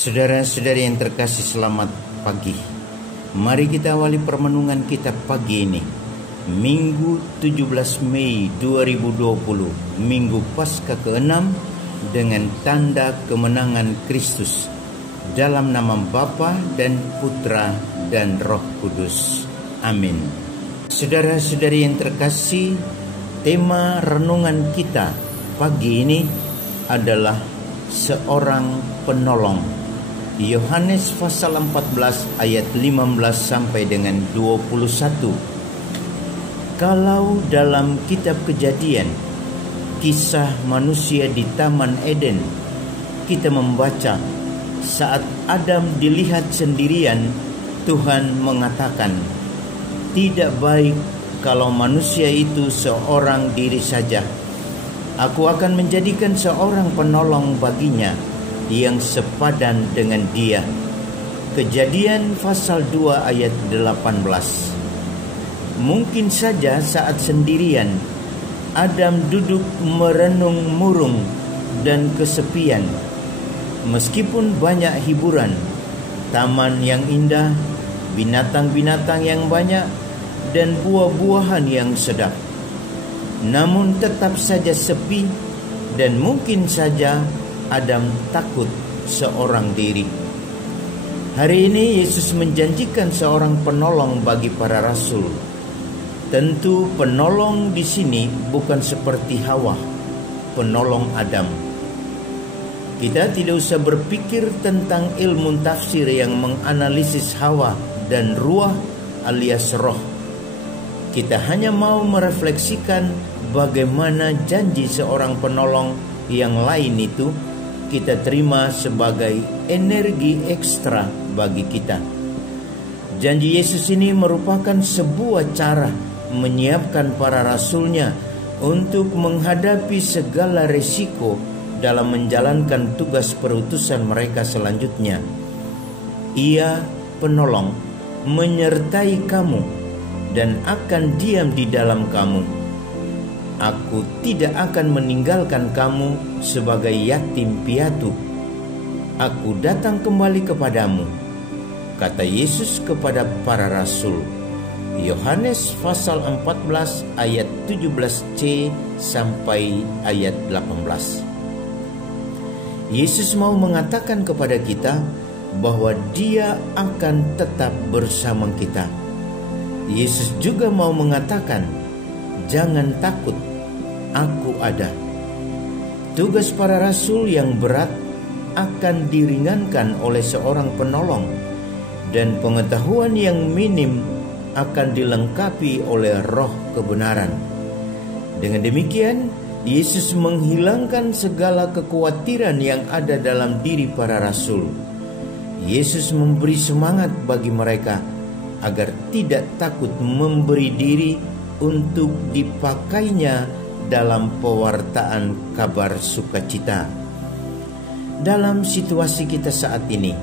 Saudara-saudari yang terkasih, selamat pagi. Mari kita awali permenungan kita pagi ini, Minggu 17 Mei 2020, Minggu Paskah ke-6, dengan tanda kemenangan Kristus. Dalam nama Bapa dan Putra dan Roh Kudus. Amin. Saudara-saudari yang terkasih, tema renungan kita pagi ini adalah seorang penolong. Yohanes pasal 14 ayat 15 sampai dengan 21. Kalau dalam kitab Kejadian, kisah manusia di Taman Eden, kita membaca saat Adam dilihat sendirian, Tuhan mengatakan, "Tidak baik kalau manusia itu seorang diri saja. Aku akan menjadikan seorang penolong baginya yang sepadan dengan dia." Kejadian pasal 2 ayat 18. Mungkin saja saat sendirian, Adam duduk merenung murung dan kesepian. Meskipun banyak hiburan, taman yang indah, binatang-binatang yang banyak, dan buah-buahan yang sedap, namun tetap saja sepi, dan mungkin saja Adam takut seorang diri. Hari ini Yesus menjanjikan seorang penolong bagi para rasul. Tentu penolong di sini bukan seperti Hawa, penolong Adam. Kita tidak usah berpikir tentang ilmu tafsir yang menganalisis hawa dan ruah alias roh. Kita hanya mau merefleksikan bagaimana janji seorang penolong yang lain itu kita terima sebagai energi ekstra bagi kita. Janji Yesus ini merupakan sebuah cara menyiapkan para rasulnya untuk menghadapi segala risiko dalam menjalankan tugas perutusan mereka selanjutnya. Ia penolong menyertai kamu dan akan diam di dalam kamu. Aku tidak akan meninggalkan kamu sebagai yatim piatu. Aku datang kembali kepadamu, kata Yesus kepada para rasul. Yohanes pasal 14 ayat 17c sampai ayat 18. Yesus mau mengatakan kepada kita bahwa Dia akan tetap bersama kita. Yesus juga mau mengatakan, jangan takut, aku ada. Tugas para rasul yang berat akan diringankan oleh seorang penolong, dan pengetahuan yang minim akan dilengkapi oleh roh kebenaran. Dengan demikian, Yesus menghilangkan segala kekhawatiran yang ada dalam diri para rasul. Yesus memberi semangat bagi mereka agar tidak takut memberi diri untuk dipakainya dalam pewartaan kabar sukacita. Dalam situasi kita saat ini,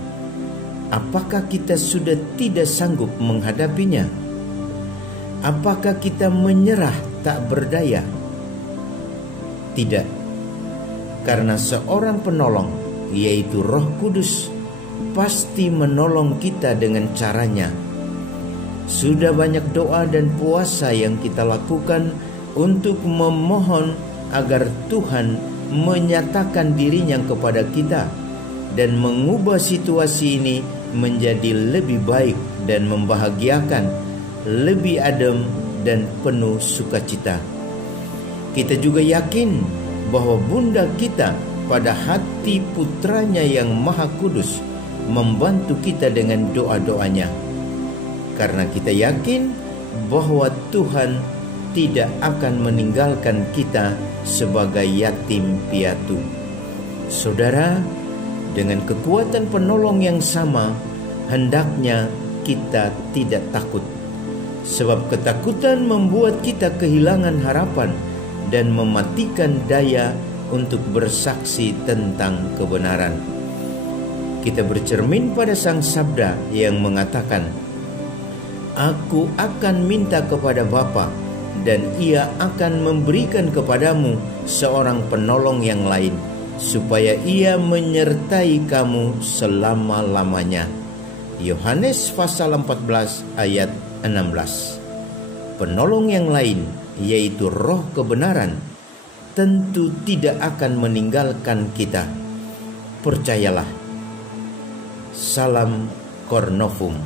apakah kita sudah tidak sanggup menghadapinya? Apakah kita menyerah tak berdaya? Tidak, karena seorang penolong, yaitu Roh Kudus, pasti menolong kita dengan caranya. Sudah banyak doa dan puasa yang kita lakukan untuk memohon agar Tuhan menyatakan dirinya kepada kita dan mengubah situasi ini menjadi lebih baik dan membahagiakan, lebih adem dan penuh sukacita. Kita juga yakin bahwa Bunda kita pada hati putranya yang Maha Kudus membantu kita dengan doa-doanya. Karena kita yakin bahwa Tuhan tidak akan meninggalkan kita sebagai yatim piatu. Saudara, dengan kekuatan penolong yang sama, hendaknya kita tidak takut. Sebab ketakutan membuat kita kehilangan harapan dan mematikan daya untuk bersaksi tentang kebenaran. Kita bercermin pada Sang Sabda yang mengatakan, "Aku akan minta kepada Bapa, dan Ia akan memberikan kepadamu seorang penolong yang lain, supaya Ia menyertai kamu selama-lamanya. Yohanes pasal 14 ayat 16. Penolong yang lain, yaitu Roh kebenaran, tentu tidak akan meninggalkan kita. Percayalah. Salam Cornovum,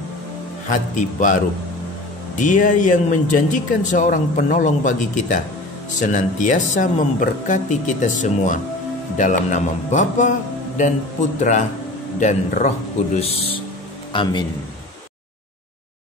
hati baru. Dia yang menjanjikan seorang penolong bagi kita, senantiasa memberkati kita semua, dalam nama Bapa dan Putra dan Roh Kudus. Amin.